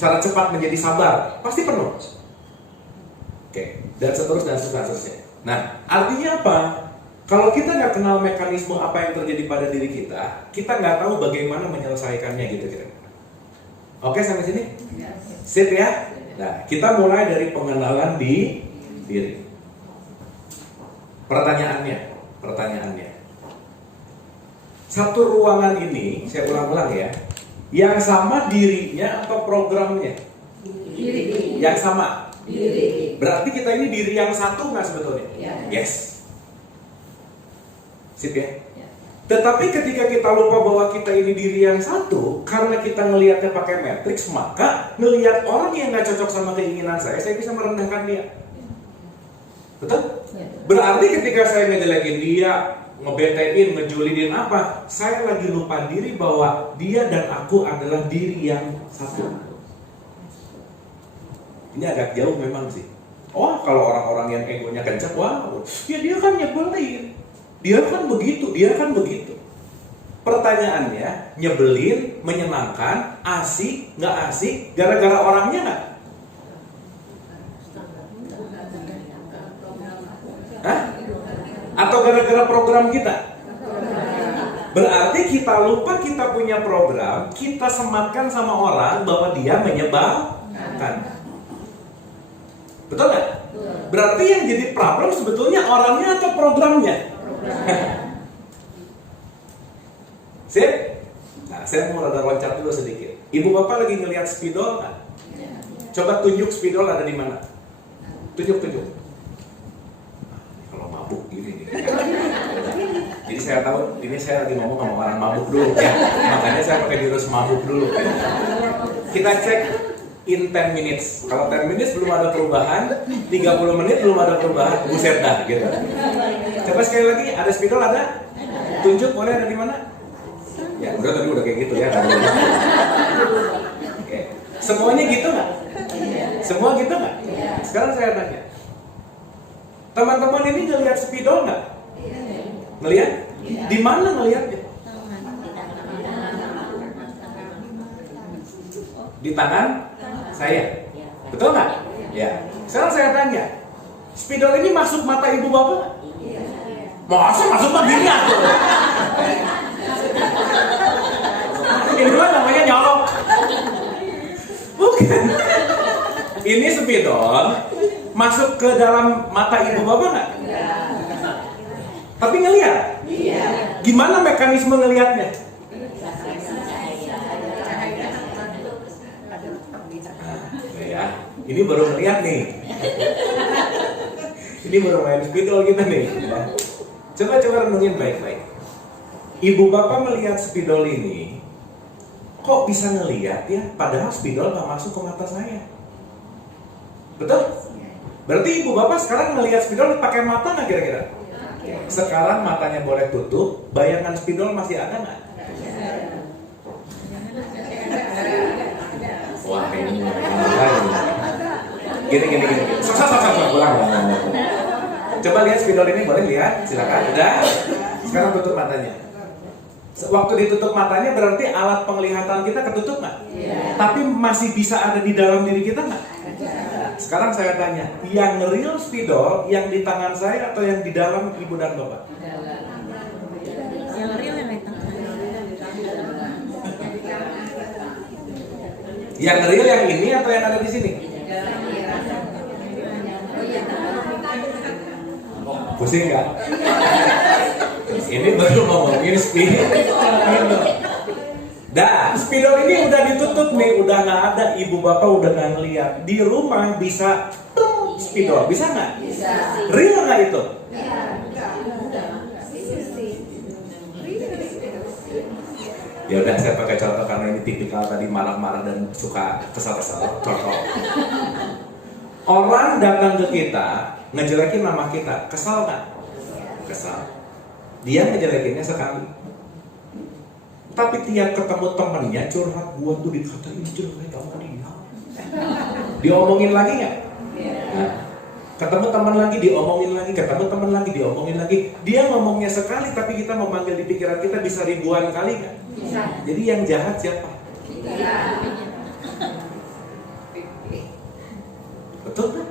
Cara cepat menjadi sabar, pasti penuh. Oke, dan seterusnya. Nah, artinya apa? Kalau kita nggak kenal mekanisme apa yang terjadi pada diri kita nggak tahu bagaimana menyelesaikannya gitu kira-kira. Oke, sampai sini? Sip ya? Nah, kita mulai dari pengenalan di diri. Pertanyaannya. Satu ruangan ini, saya ulang-ulang ya, yang sama dirinya atau programnya? Diri. Yang sama? Diri. Berarti kita ini diri yang satu nggak sebetulnya? Yes. Sip ya? Tetapi ketika kita lupa bahwa kita ini diri yang satu, karena kita ngelihatnya pakai matriks, maka ngelihat orang yang nggak cocok sama keinginan saya bisa merendahkan dia. Betul? Berarti ketika saya ngejelekin dia, ngebetein, ngejulidin apa, saya lagi lupa diri bahwa dia dan aku adalah diri yang satu. Ini agak jauh memang sih. Oh, kalau orang-orang yang egonya kencang, wah, ya dia kan nyebelin, dia kan begitu, dia kan begitu. Pertanyaannya, nyebelin, menyenangkan, asik, nggak asik, gara-gara orangnya nggak? Hah? Atau gara-gara program kita? Berarti kita lupa kita punya program, kita sematkan sama orang bahwa dia menyebalkan. Betul nggak? Berarti yang jadi problem sebetulnya orangnya atau programnya? Sip? Nah, saya mau rada loncat dulu sedikit. Ibu bapak lagi ngelihat spidol nggak? Coba tunjuk spidol ada di mana? Tunjuk. Kalau mabuk gini. Jadi saya tahu ini saya lagi ngomong sama orang mabuk dulu ya. Makanya saya pakai jurus mabuk dulu. Kita cek in 10 minutes. Kalau 10 minutes belum ada perubahan, 30 menit belum ada perubahan, buset dah gitu. Coba sekali lagi, ada spidol ada? Tunjuk boleh ada di mana? Ya udah tadi udah kayak gitu ya. Oke. Semuanya gitu nggak? Semua gitu nggak? Sekarang saya tanya, teman-teman ini ngelihat spidol nggak? Ngelihat? Di mana ngelihatnya? Di tangan saya. Betul nggak? Ya. Sekarang saya tanya, spidol ini masuk mata ibu bapak? Masa masuk begini aku? Ini mah namanya nyolok. Bukan. Ini spidol masuk ke dalam mata ibu bapak nggak? Tapi ngelihat? Iya. Gimana mekanisme ngelihatnya? Ya, ini baru ngelihat nih. Ini baru main spidol kita nih. Coba renungin baik-baik. Ibu bapak melihat spidol ini, kok bisa ngelihat ya? Padahal spidol nggak masuk ke mata saya. Betul? Berarti ibu bapak sekarang ngelihat spidol pakai mata nggak kira-kira? Sekarang matanya boleh tutup, bayangan spidol masih ada nggak? Wah ini gini. Ulang. Coba lihat spidol ini, boleh lihat? Silakan. Udah. Sekarang tutup matanya. Waktu ditutup matanya berarti alat penglihatan kita ketutup nggak? Tapi masih bisa ada di dalam diri kita nggak? Sekarang saya tanya, yang real spidol yang di tangan saya atau yang di dalam ibu dan bapak? Yang real yang di tangan. Yang real yang ini atau yang ada di sini? Pusing nggak? Ini baru ngomongin spidol. Dah, spidol ini udah ditutup nih, udah nggak ada, ibu bapak udah nggak ngeliat. Di rumah bisa spidol, bisa nggak? Bisa. Real nggak itu? Ya udah, saya pakai contoh karena ini tipikal tadi marah-marah dan suka kesal-kesal. Contoh. Orang datang ke kita ngejelekin nama kita, kesal nggak? Kesal. Dia ngejelekinnya sekali. Tapi tiap ketemu temennya curhat, gua tuh dikatain jelek sama dia. Diomongin lagi nggak? Nah, ketemu teman lagi diomongin lagi, ketemu teman lagi diomongin lagi. Dia ngomongnya sekali, tapi kita memanggil di pikiran kita bisa ribuan kali nggak? Bisa. Jadi yang jahat siapa? Kita. Betul kan?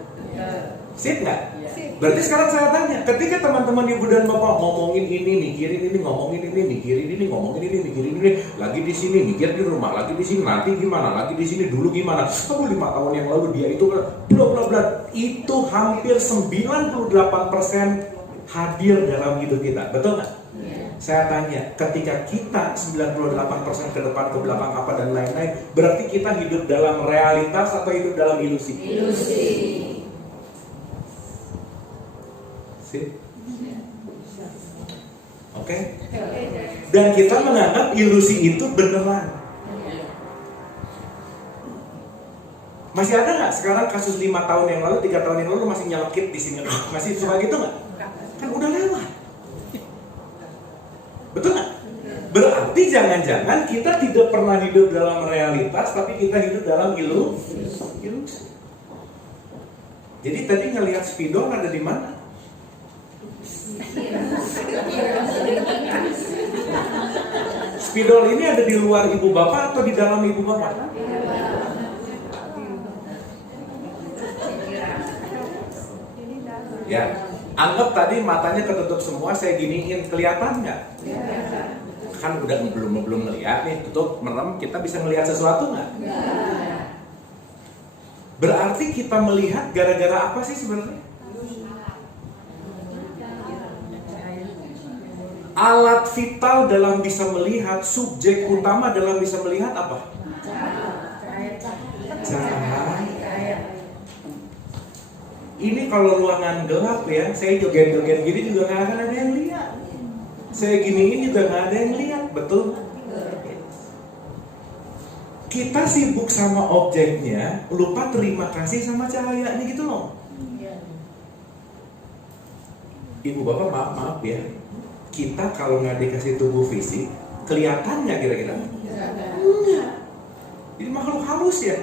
Sip nggak? Berarti sekarang saya tanya, ketika teman-teman ibu dan bapak ngomongin ini, mikirin ini, ngomongin ini, mikirin ini, ngomongin ini, mikirin ini, lagi di sini, mikir di rumah, lagi di sini, nanti gimana, lagi di sini, dulu gimana, 5 tahun yang lalu dia itu, bla bla bla, itu hampir 98% hadir dalam hidup kita, betul nggak? Saya tanya, ketika kita 98% ke depan, ke belakang, apa dan lain-lain, berarti kita hidup dalam realitas atau hidup dalam ilusi? Ilusi. Oke? Dan kita menganggap ilusi itu beneran. Masih ada nggak sekarang kasus 5 tahun yang lalu, 3 tahun yang lalu masih nyelekit di sini? Masih suka gitu nggak? Kan udah lewat. Betul nggak? Berarti jangan-jangan kita tidak pernah hidup dalam realitas, tapi kita hidup dalam ilusi. Jadi tadi ngelihat spidol ada di mana? Spidol ini ada di luar ibu bapak atau di dalam ibu bapak? Ya, anggap tadi matanya ketutup semua, saya giniin, kelihatan nggak? Kan udah belum ngelihat nih, tutup, merem, kita bisa ngelihat sesuatu nggak? Berarti kita melihat gara-gara apa sih sebenarnya? Alat vital dalam bisa melihat, subjek utama dalam bisa melihat apa? Cahaya. Ini kalau ruangan gelap ya, saya joget-joget gini juga nggak akan ada yang lihat. Saya giniin juga nggak ada yang lihat, betul? Kita sibuk sama objeknya, lupa terima kasih sama cahayanya gitu loh. Ibu bapak maaf ya, kita kalau nggak dikasih tubuh fisik, kelihatan nggak kira-kira? Enggak. Jadi makhluk halus ya.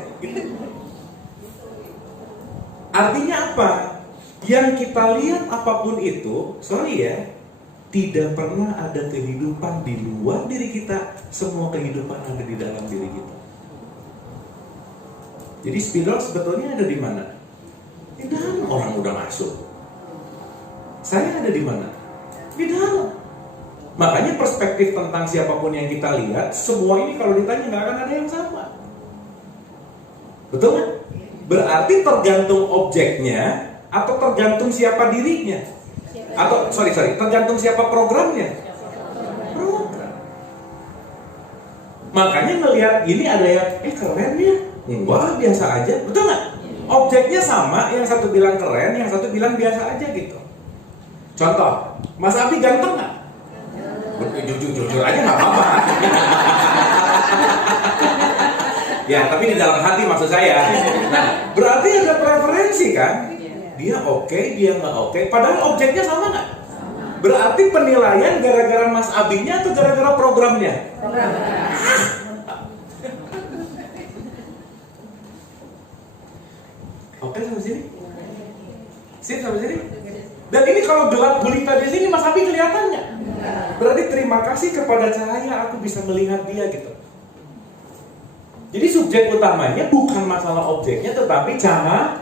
Artinya apa? Yang kita lihat apapun itu, sorry ya, tidak pernah ada kehidupan di luar diri kita. Semua kehidupan ada di dalam diri kita. Jadi spidol sebetulnya ada di mana? Di dalam. Orang udah masuk. Saya ada di mana? Di dalam. Makanya perspektif tentang siapapun yang kita lihat, semua ini kalau ditanya nggak akan ada yang sama. Betul kan? Berarti tergantung objeknya atau tergantung siapa dirinya? Atau tergantung siapa programnya? Program. Makanya ngelihat ini ada yang keren ya, wah biasa aja, betul nggak? Objeknya sama, yang satu bilang keren, yang satu bilang biasa aja gitu. Contoh, Mas Abi ganteng nggak? Jujur aja nggak apa-apa. Ya, tapi di dalam hati maksud saya. Nah, berarti ada preferensi kan? Dia oke, dia nggak oke. Padahal objeknya sama nggak? Berarti penilaian gara-gara Mas Abinya atau gara-gara programnya? Oke sampai sini? Sip sampai sini? Dan ini kalau gelap gulita di sini Mas Abi kelihatan nggak? Berarti terima kasih kepada cahaya aku bisa melihat dia gitu. Jadi subjek utamanya bukan masalah objeknya tetapi cahaya.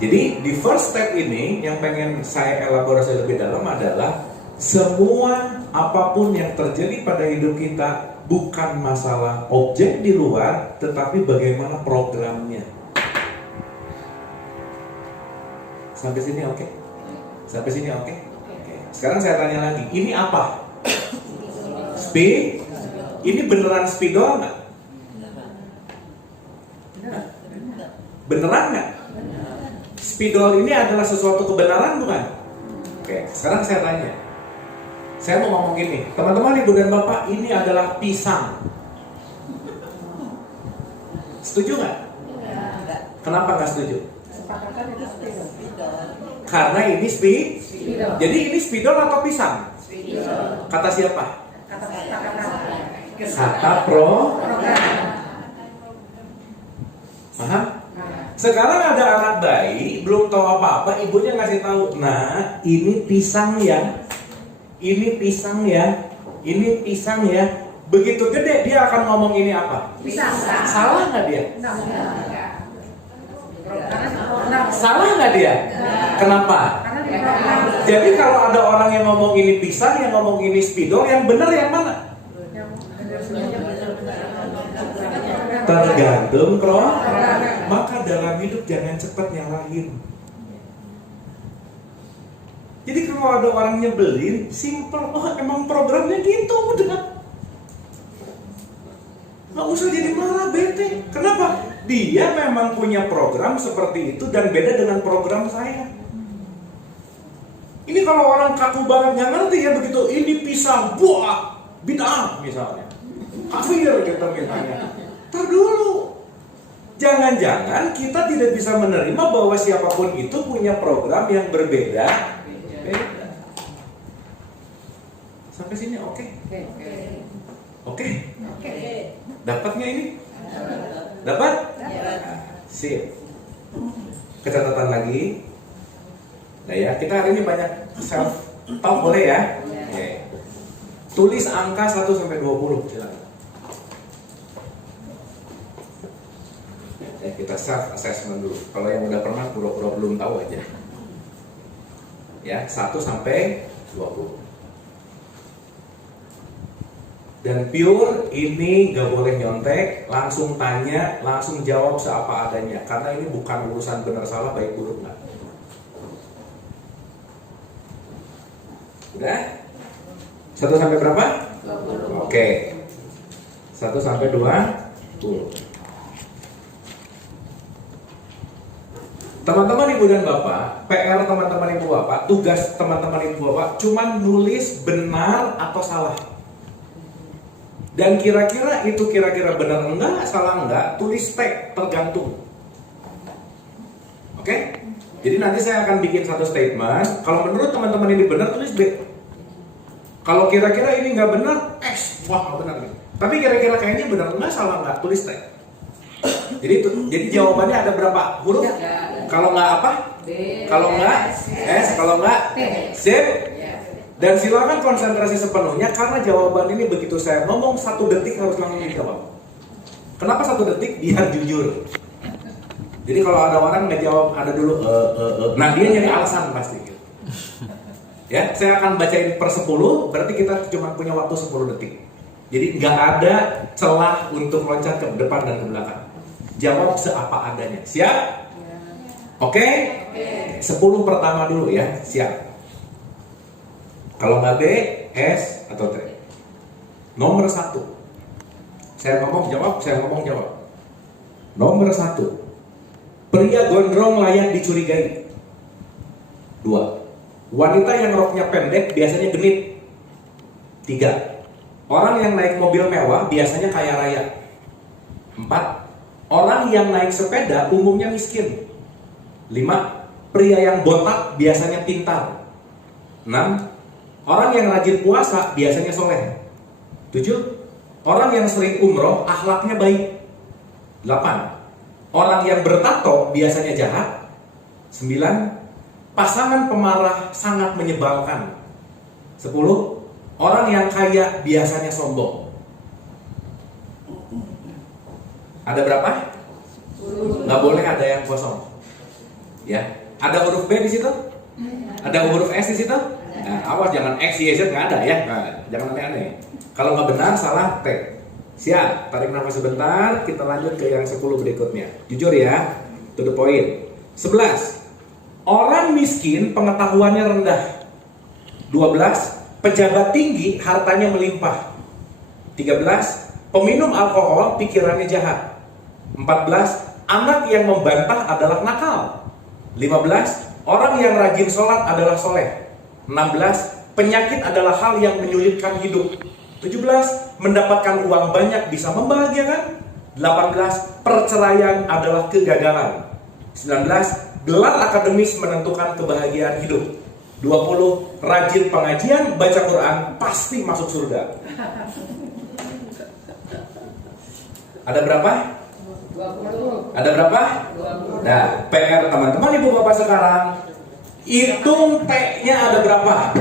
Jadi di first step ini yang pengen saya elaborasi lebih dalam adalah semua apapun yang terjadi pada hidup kita bukan masalah objek di luar tetapi bagaimana programnya. Sampai sini oke? Sampai sini oke? Sekarang saya tanya lagi, ini apa? Ini beneran spidol nggak? Beneran nggak? Spidol ini adalah sesuatu kebenaran bukan? Oke, sekarang saya tanya. Saya mau ngomong gini, teman-teman ibu dan bapak, ini adalah pisang. Setuju nggak? Kenapa nggak setuju? Karena ini spidol. Jadi ini spidol atau pisang? Kata siapa? Kata Sekarang ada anak bayi belum tahu apa-apa, ibunya ngasih tahu, nah ini pisang ya, ini pisang ya, ini pisang ya. Begitu gede dia akan ngomong ini apa? Pisang. Salah nggak dia? Salah nggak dia? Kenapa? Jadi kalau ada orang yang ngomong ini pisang, yang ngomong ini spidol, yang benar yang mana? Tergantung maka dalam hidup jangan cepat nyalahin. Jadi kalau ada orang nyebelin, simple, emang programnya gitu udah. Nggak usah jadi marah, bete. Kenapa? Dia memang punya program seperti itu dan beda dengan program saya. Ini kalau orang kaku banget nggak ngerti ya begitu, ini pisang, buah, bid'ah misalnya, kafir gitu misalnya. Tar dulu. Jangan-jangan kita tidak bisa menerima bahwa siapapun itu punya program yang berbeda. Sampai sini oke? Oke? Dapatnya ini? Dapat? Sip. Catatan lagi. Nah ya, kita hari ini banyak self talk, boleh ya? Oke. Tulis angka 1 sampai 20, silakan. Ya, kita self assessment dulu. Kalau yang udah pernah pura-pura belum tahu aja. Ya, 1 sampai 20. Dan pure ini gak boleh nyontek, langsung tanya, langsung jawab seapa adanya. Karena ini bukan urusan benar salah, baik buruk nggak. Udah? 1 sampai berapa? 20. Oke. 1 sampai 20. Teman-teman ibu dan bapak, PR teman-teman ibu bapak, tugas teman-teman ibu bapak cuman nulis benar atau salah. Dan kira-kira itu kira-kira benar enggak, salah enggak, tulis tag, tergantung. Oke? Jadi nanti saya akan bikin satu statement. Kalau menurut teman-teman ini benar, tulis B. Kalau kira-kira ini nggak benar, X. Wah, nggak benar nih. Tapi kira-kira kayaknya benar enggak, salah enggak, tulis tag. Jadi jawabannya ada berapa huruf? Kalau nggak apa? B. Kalau nggak S. Kalau nggak sip. Dan silakan konsentrasi sepenuhnya karena jawaban ini begitu saya ngomong 1 detik harus langsung dijawab. Kenapa 1 detik? Biar jujur. Jadi kalau ada orang ngejawab ada dulu nah dia nyari alasan pasti. Ya, saya akan bacain per 10, berarti kita cuma punya waktu 10 detik. Jadi nggak ada celah untuk loncat ke depan dan ke belakang. Jawab seapa adanya. Siap? Oke? 10 pertama dulu ya. Siap. Kalau nggak B, S atau T. Nomor 1. Saya ngomong jawab, saya ngomong jawab. Nomor 1. Pria gondrong layak dicurigai. 2. Wanita yang roknya pendek biasanya genit. 3. Orang yang naik mobil mewah biasanya kaya raya. 4. Orang yang naik sepeda umumnya miskin. 5. Pria yang botak biasanya pintar. 6. Orang yang rajin puasa biasanya soleh. 7. Orang yang sering umroh akhlaknya baik. 8. Orang yang bertato biasanya jahat. 9. Pasangan pemarah sangat menyebalkan. 10. Orang yang kaya biasanya sombong. Ada berapa? Nggak boleh ada yang kosong. Ya, ada huruf B di situ? Ada huruf S di situ? Nah, awas jangan X, Y, Z nggak ada ya. Nah, jangan aneh-aneh. Kalau nggak benar salah tag. Siap, tarik nafas sebentar. Kita lanjut ke yang 10 berikutnya. Jujur ya, to the point. 11. Orang miskin pengetahuannya rendah. 12. Pejabat tinggi hartanya melimpah. 13. Peminum alkohol pikirannya jahat. 14. Anak yang membantah adalah nakal. 15. Orang yang rajin sholat adalah soleh. 16. Penyakit adalah hal yang menyulitkan hidup. 17. Mendapatkan uang banyak bisa membahagiakan. 18. Perceraian adalah kegagalan. 19. Gelar akademis menentukan kebahagiaan hidup. 20. Rajin pengajian, baca Quran, pasti masuk surga. Ada berapa? 20. Ada berapa? 20. Nah, PR teman-teman ibu bapak sekarang, hitung T-nya ada berapa?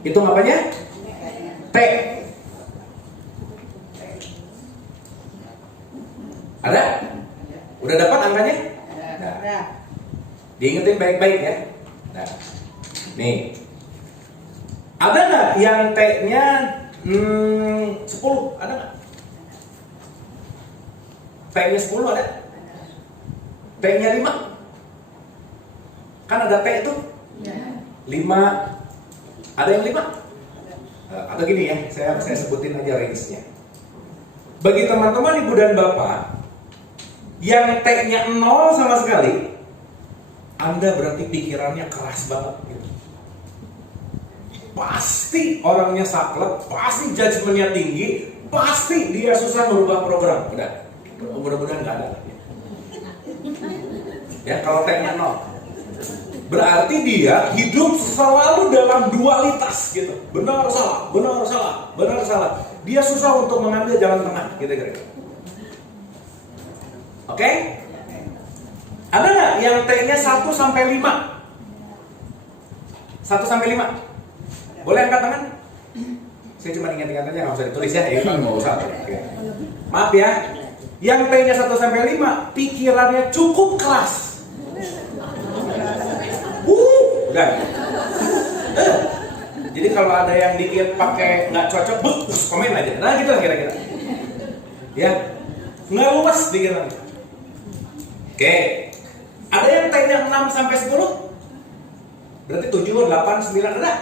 Hitung apanya? T. Ada? Udah dapat angkanya? Nah, diingetin baik-baik ya. Nah, nih. Ada nggak yang T-nya 10? Ada nggak? T-nya 10 ada? T-nya 5? Kan ada T itu? 5. Ada yang 5? Atau gini ya, saya sebutin aja range-nya. Bagi teman-teman ibu dan bapak yang T-nya 0 sama sekali, Anda berarti pikirannya keras banget gitu. Pasti orangnya saklek, pasti judgementnya tinggi, pasti dia susah merubah program. Udah, mudah-mudahan nggak ada. Ya, kalau T-nya 0, berarti dia hidup selalu dalam dualitas gitu. Benar salah, benar salah, benar salah. Dia susah untuk mengambil jalan tengah, gitu kira-kira. Oke? Ada nggak yang T-nya 1 sampai 5? 1 sampai 5? Boleh angkat tangan? Saya cuma ingat-ingat aja, nggak usah ditulis ya. Ya nggak usah. Oke. Maaf ya. Yang T-nya 1 sampai 5, pikirannya cukup keras. Udah. Jadi kalau ada yang dikit pakai nggak cocok, komen aja. Nah gitu lah kira-kira. Ya, nggak luas pikirannya. Oke. Ada yang T-nya 6 sampai 10? Berarti 7, 8, 9 ada?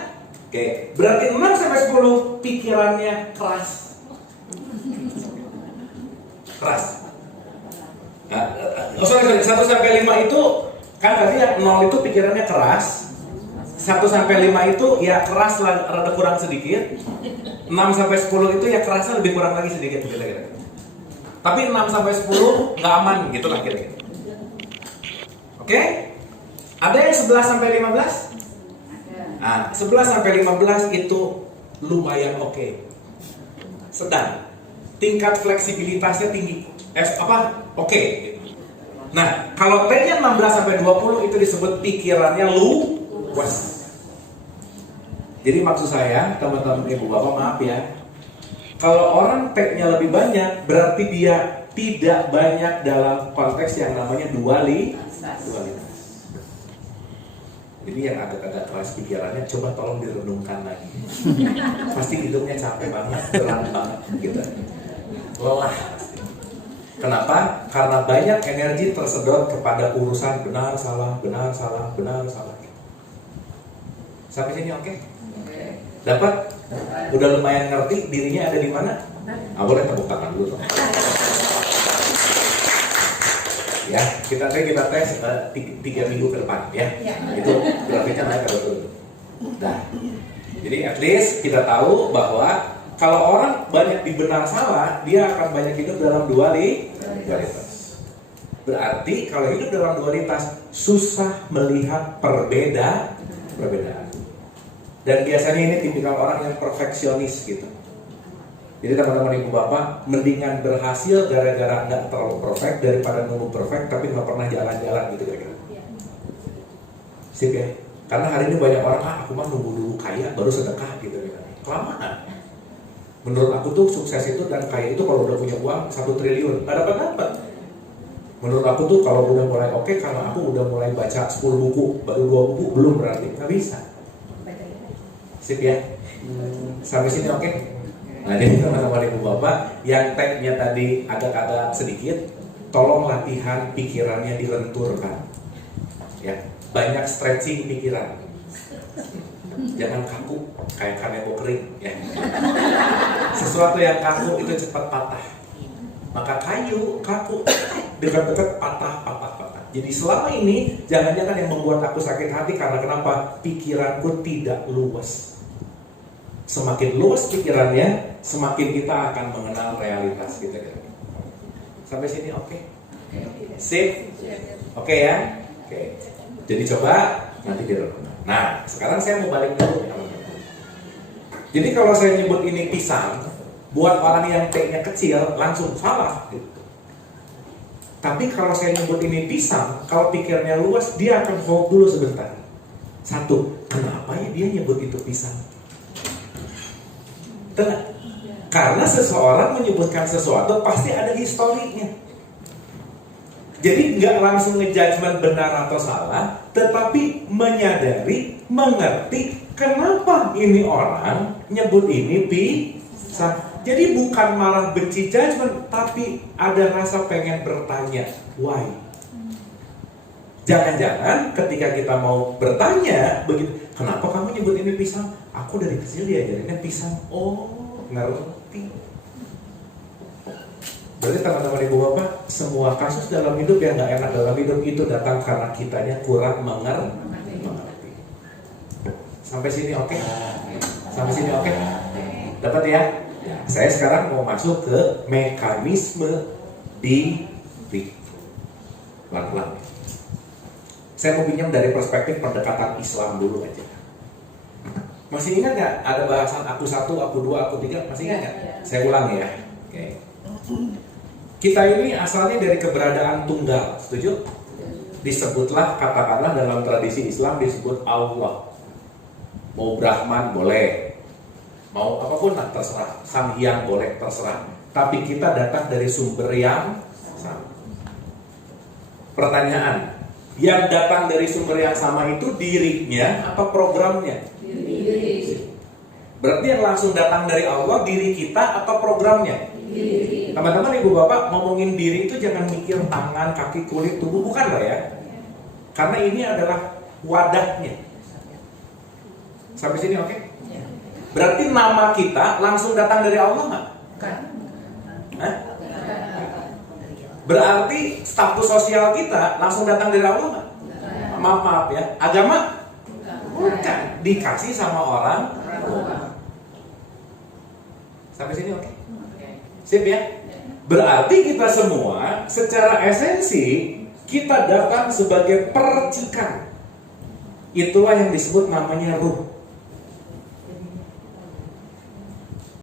Oke. Berarti 6 sampai 10 pikirannya keras. Keras. Nah, sorry, 1 sampai 5 itu kan tadi yang 0 itu pikirannya keras. 1 sampai 5 itu ya keras lah, rada kurang sedikit. 6 sampai 10 itu ya kerasnya lebih kurang lagi sedikit kira-kira. Tapi 6 sampai 10 nggak aman gitulah kira-kira. Oke? Ada yang 11 sampai 15? Nah, 11 sampai 15 itu lumayan oke. Sedang. Tingkat fleksibilitasnya tinggi. Oke. Nah, kalau T-nya 16 sampai 20 itu disebut pikirannya luas. Jadi maksud saya, teman-teman ibu bapak maaf ya. Kalau orang T-nya lebih banyak, berarti dia tidak banyak dalam konteks yang namanya dualitas. Jadi yang agak-agak keras pikirannya, coba tolong direnungkan lagi. Pasti hidupnya capek banget, berat banget gitu. Lelah pasti. Kenapa? Karena banyak energi tersedot kepada urusan benar salah. Sampai sini oke? Dapat? Udah lumayan ngerti dirinya ada di mana? Boleh tepuk tangan dulu. Ya, kita tes 3 minggu ke depan ya. Itu grafiknya naik atau turun. Nah, jadi at least kita tahu bahwa kalau orang banyak di benar salah, dia akan banyak hidup dalam dualitas. Berarti kalau hidup dalam dualitas susah melihat perbedaan. Dan biasanya ini tipikal orang yang perfeksionis gitu. Jadi teman-teman ibu bapak, mendingan berhasil gara-gara nggak terlalu perfect daripada nunggu perfect tapi nggak pernah jalan-jalan gitu kira-kira. Sip ya. Karena hari ini banyak orang, aku mah nunggu dulu kaya baru sedekah gitu. Kelamaan. Menurut aku tuh sukses itu dan kaya itu kalau udah punya uang 1 triliun, nggak dapat. Menurut aku tuh kalau udah mulai oke, kalau aku udah mulai baca 10 buku, baru 2 buku belum berarti nggak bisa. Sip ya. Sampai sini oke? Nah jadi teman-teman ibu bapak yang tag-nya tadi agak-agak sedikit, tolong latihan pikirannya dilenturkan. Ya, banyak stretching pikiran. Jangan kaku kayak kanebo kering ya. Sesuatu yang kaku itu cepat patah. Maka kayu kaku dekat-dekat patah. Jadi selama ini jangan-jangan yang membuat aku sakit hati karena kenapa? Pikiranku tidak luas. Semakin luas pikirannya, semakin kita akan mengenal realitas kita. Sampai sini oke? Sip? Oke ya? Oke. Jadi coba nanti direnung. Nah, sekarang saya mau balik dulu. Jadi kalau saya nyebut ini pisang, buat orang yang T-nya kecil langsung salah. Tapi kalau saya nyebut ini pisang, kalau pikirnya luas, dia akan hold dulu sebentar. 1, kenapa ya dia nyebut itu pisang? Tenang. Karena seseorang menyebutkan sesuatu pasti ada historinya. Jadi nggak langsung ngejudgment benar atau salah, tetapi menyadari, mengerti kenapa ini orang nyebut ini pisang. Jadi bukan malah benci judgment, tapi ada rasa pengen bertanya, why? Jangan-jangan ketika kita mau bertanya begitu, kenapa kamu nyebut ini pisang? Aku dari kecil diajarinnya pisang. Oh, ngerti. Berarti teman-teman ibu bapak, semua kasus dalam hidup yang nggak enak dalam hidup itu datang karena kitanya kurang mengerti. Sampai sini oke? Sampai sini oke? Dapat ya? Saya sekarang mau masuk ke mekanisme diri. Pelan-pelan. Saya mau pinjam dari perspektif pendekatan Islam dulu aja. Masih ingat nggak ada bahasan aku 1, aku 2, aku 3? Masih ingat nggak? Saya ulang ya. Oke. Kita ini asalnya dari keberadaan tunggal, setuju? Disebutlah, katakanlah dalam tradisi Islam disebut Allah. Mau Brahman boleh, mau apapun lah terserah, Sang Hyang boleh, terserah. Tapi kita datang dari sumber yang sama. Pertanyaan, yang datang dari sumber yang sama itu dirinya apa programnya? Diri. Berarti yang langsung datang dari Allah diri kita atau programnya? Diri. Teman-teman, ibu bapak, ngomongin diri itu jangan mikir tangan, kaki, kulit, tubuh, bukan lah ya. Karena ini adalah wadahnya. Sampai sini oke? Berarti nama kita langsung datang dari Allah nggak? Hah? Berarti status sosial kita langsung datang dari Allah nggak? Maaf ya, agama? Bukan, dikasih sama orang. Sampai sini oke? Sip ya? Berarti kita semua secara esensi kita datang sebagai percikan. Itulah yang disebut namanya ruh.